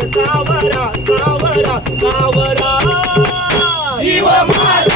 सावरा सावरा सावरा जीव मार.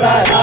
তোরা